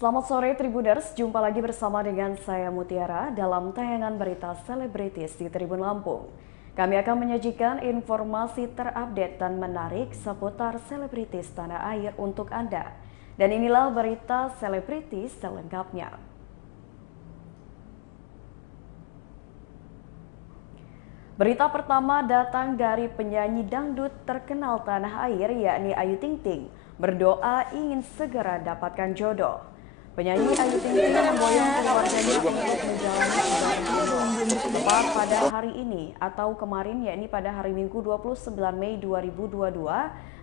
Selamat sore Tribuners, jumpa lagi bersama dengan saya Mutiara dalam tayangan berita selebritis di Tribun Lampung. Kami akan menyajikan informasi terupdate dan menarik seputar selebritis tanah air untuk Anda. Dan inilah berita selebritis selengkapnya. Berita pertama datang dari penyanyi dangdut terkenal tanah air yakni Ayu Ting Ting berdoa ingin segera dapatkan jodoh. Penyanyi Ayu Ting Ting memboyong keluarganya untuk menjalani ibadah tepat pada hari ini atau kemarin yakni pada hari Minggu 29 Mei 2022,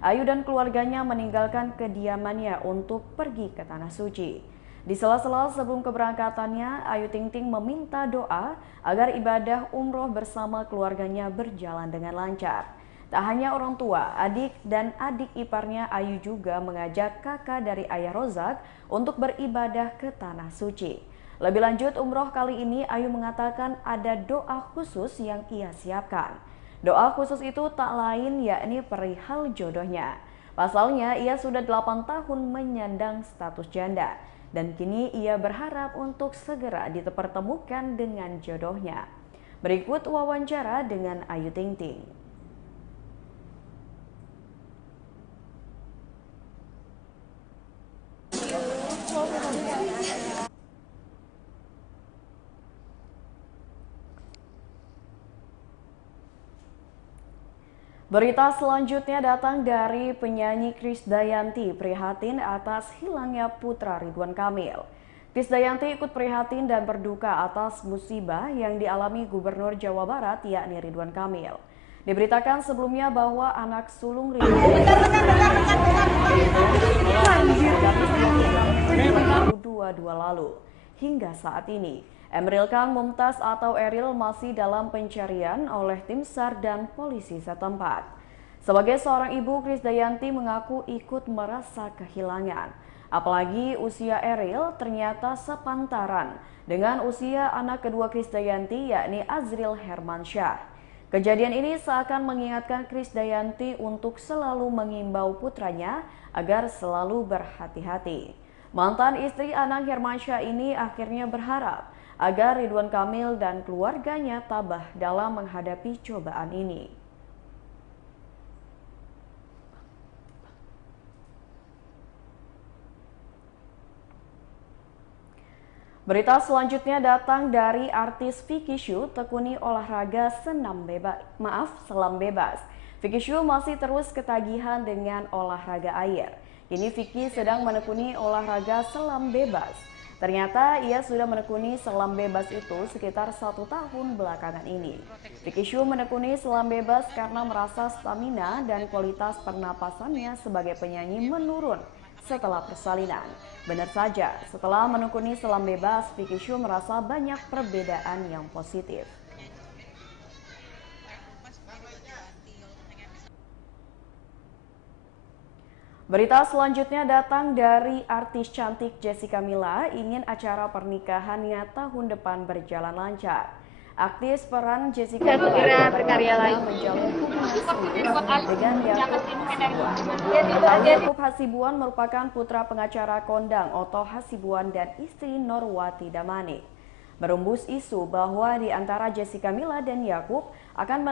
Ayu dan keluarganya meninggalkan kediamannya untuk pergi ke Tanah Suci. Di sela-sela sebelum keberangkatannya, Ayu Ting Ting meminta doa agar ibadah umroh bersama keluarganya berjalan dengan lancar. Tak hanya orang tua, adik dan adik iparnya, Ayu juga mengajak kakak dari ayah Rozak untuk beribadah ke Tanah Suci. Lebih lanjut, umroh kali ini Ayu mengatakan ada doa khusus yang ia siapkan. Doa khusus itu tak lain yakni perihal jodohnya. Pasalnya, ia sudah 8 tahun menyandang status janda. Dan kini ia berharap untuk segera dipertemukan dengan jodohnya. Berikut wawancara dengan Ayu Ting Ting. Berita selanjutnya datang dari penyanyi Krisdayanti prihatin atas hilangnya putra Ridwan Kamil. Krisdayanti ikut prihatin dan berduka atas musibah yang dialami Gubernur Jawa Barat yakni Ridwan Kamil. Diberitakan sebelumnya bahwa anak sulung Ridwan Kamil 2022 lalu. Hingga saat ini, Emeril Khan Mumtaz atau Eril masih dalam pencarian oleh tim SAR dan polisi setempat. Sebagai seorang ibu, Krisdayanti mengaku ikut merasa kehilangan. Apalagi usia Eril ternyata sepantaran dengan usia anak kedua Krisdayanti yakni Azril Hermansyah. Kejadian ini seakan mengingatkan Krisdayanti untuk selalu mengimbau putranya agar selalu berhati-hati. Mantan istri Anang Hermansyah ini akhirnya berharap agar Ridwan Kamil dan keluarganya tabah dalam menghadapi cobaan ini. Berita selanjutnya datang dari artis Vicky Shu tekuni olahraga selam bebas. Vicky Shu masih terus ketagihan dengan olahraga air. Kini Vicky sedang menekuni olahraga selam bebas. Ternyata ia sudah menekuni selam bebas itu sekitar 1 tahun belakangan ini. Vicky Shu menekuni selam bebas karena merasa stamina dan kualitas pernapasannya sebagai penyanyi menurun setelah persalinan. Benar saja, setelah menekuni selam bebas, Vicky Shu merasa banyak perbedaan yang positif. Berita selanjutnya datang dari artis cantik Jessica Mila ingin acara pernikahannya tahun depan berjalan lancar. Aktis peran Jessica Mila berkarya lagi menjalin hubungan dengan Yakub Hasibuan. Yakub Hasibuan merupakan putra pengacara kondang Otto Hasibuan dan istri Norwati Damani. Berembus isu bahwa di antara Jessica Mila dan Yakub akan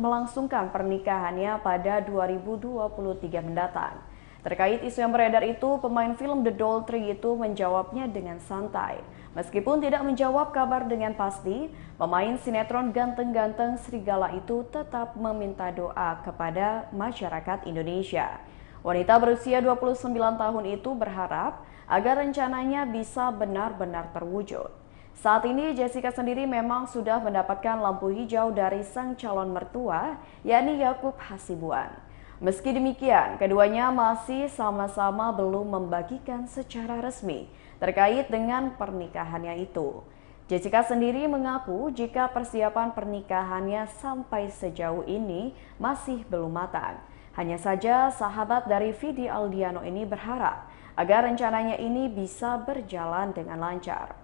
melangsungkan pernikahannya pada 2023 mendatang. Terkait isu yang beredar itu, pemain film The Doll Tree itu menjawabnya dengan santai. Meskipun tidak menjawab kabar dengan pasti, pemain sinetron ganteng-ganteng Serigala itu tetap meminta doa kepada masyarakat Indonesia. Wanita berusia 29 tahun itu berharap agar rencananya bisa benar-benar terwujud. Saat ini Jessica sendiri memang sudah mendapatkan lampu hijau dari sang calon mertua, yakni Yakub Hasibuan. Meski demikian, keduanya masih sama-sama belum membagikan secara resmi terkait dengan pernikahannya itu. Jessica sendiri mengaku jika persiapan pernikahannya sampai sejauh ini masih belum matang. Hanya saja sahabat dari Vidi Aldiano ini berharap agar rencananya ini bisa berjalan dengan lancar.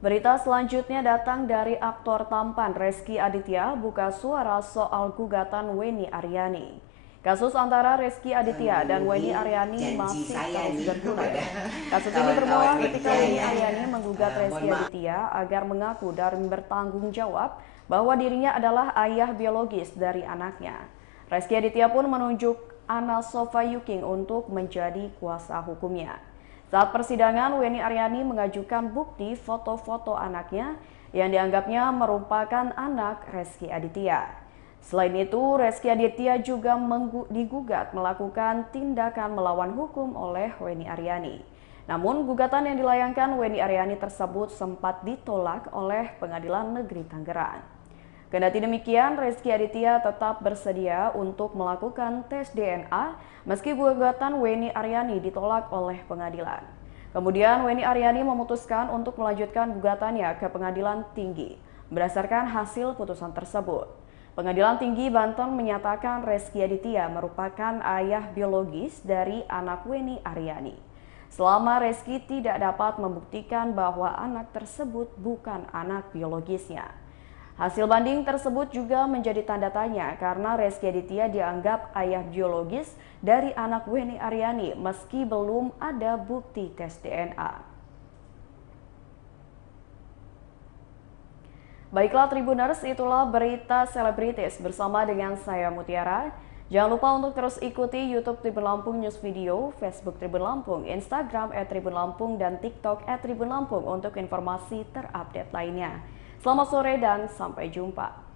Berita selanjutnya datang dari aktor tampan Rezky Aditya buka suara soal gugatan Weni Aryani. Kasus antara Rezky Aditya dan Weni Aryani masih terus bergulir. Kasus ini bermula ketika Weni Aryani menggugat Rezky Aditya agar mengaku dan bertanggung jawab bahwa dirinya adalah ayah biologis dari anaknya. Rezky Aditya pun menunjuk Ana Sofayuking untuk menjadi kuasa hukumnya. Saat persidangan, Weni Aryani mengajukan bukti foto-foto anaknya yang dianggapnya merupakan anak Rezky Aditya. Selain itu, Rezky Aditya juga digugat melakukan tindakan melawan hukum oleh Weni Aryani. Namun, gugatan yang dilayangkan Weni Aryani tersebut sempat ditolak oleh Pengadilan Negeri Tangerang. Kendati demikian, Rezky Aditya tetap bersedia untuk melakukan tes DNA meski gugatan Weni Aryani ditolak oleh pengadilan. Kemudian, Weni Aryani memutuskan untuk melanjutkan gugatannya ke Pengadilan Tinggi berdasarkan hasil putusan tersebut. Pengadilan Tinggi Banten menyatakan Rezky Aditya merupakan ayah biologis dari anak Weni Aryani. Selama Rezky tidak dapat membuktikan bahwa anak tersebut bukan anak biologisnya. Hasil banding tersebut juga menjadi tanda tanya karena Rezky Aditya dianggap ayah biologis dari anak Weni Aryani meski belum ada bukti tes DNA. Baiklah Tribuners, itulah berita selebritis bersama dengan saya Mutiara. Jangan lupa untuk terus ikuti YouTube Tribun Lampung News Video, Facebook Tribun Lampung, Instagram @Tribun Lampung, dan TikTok @Tribun Lampung untuk informasi terupdate lainnya. Selamat sore dan sampai jumpa.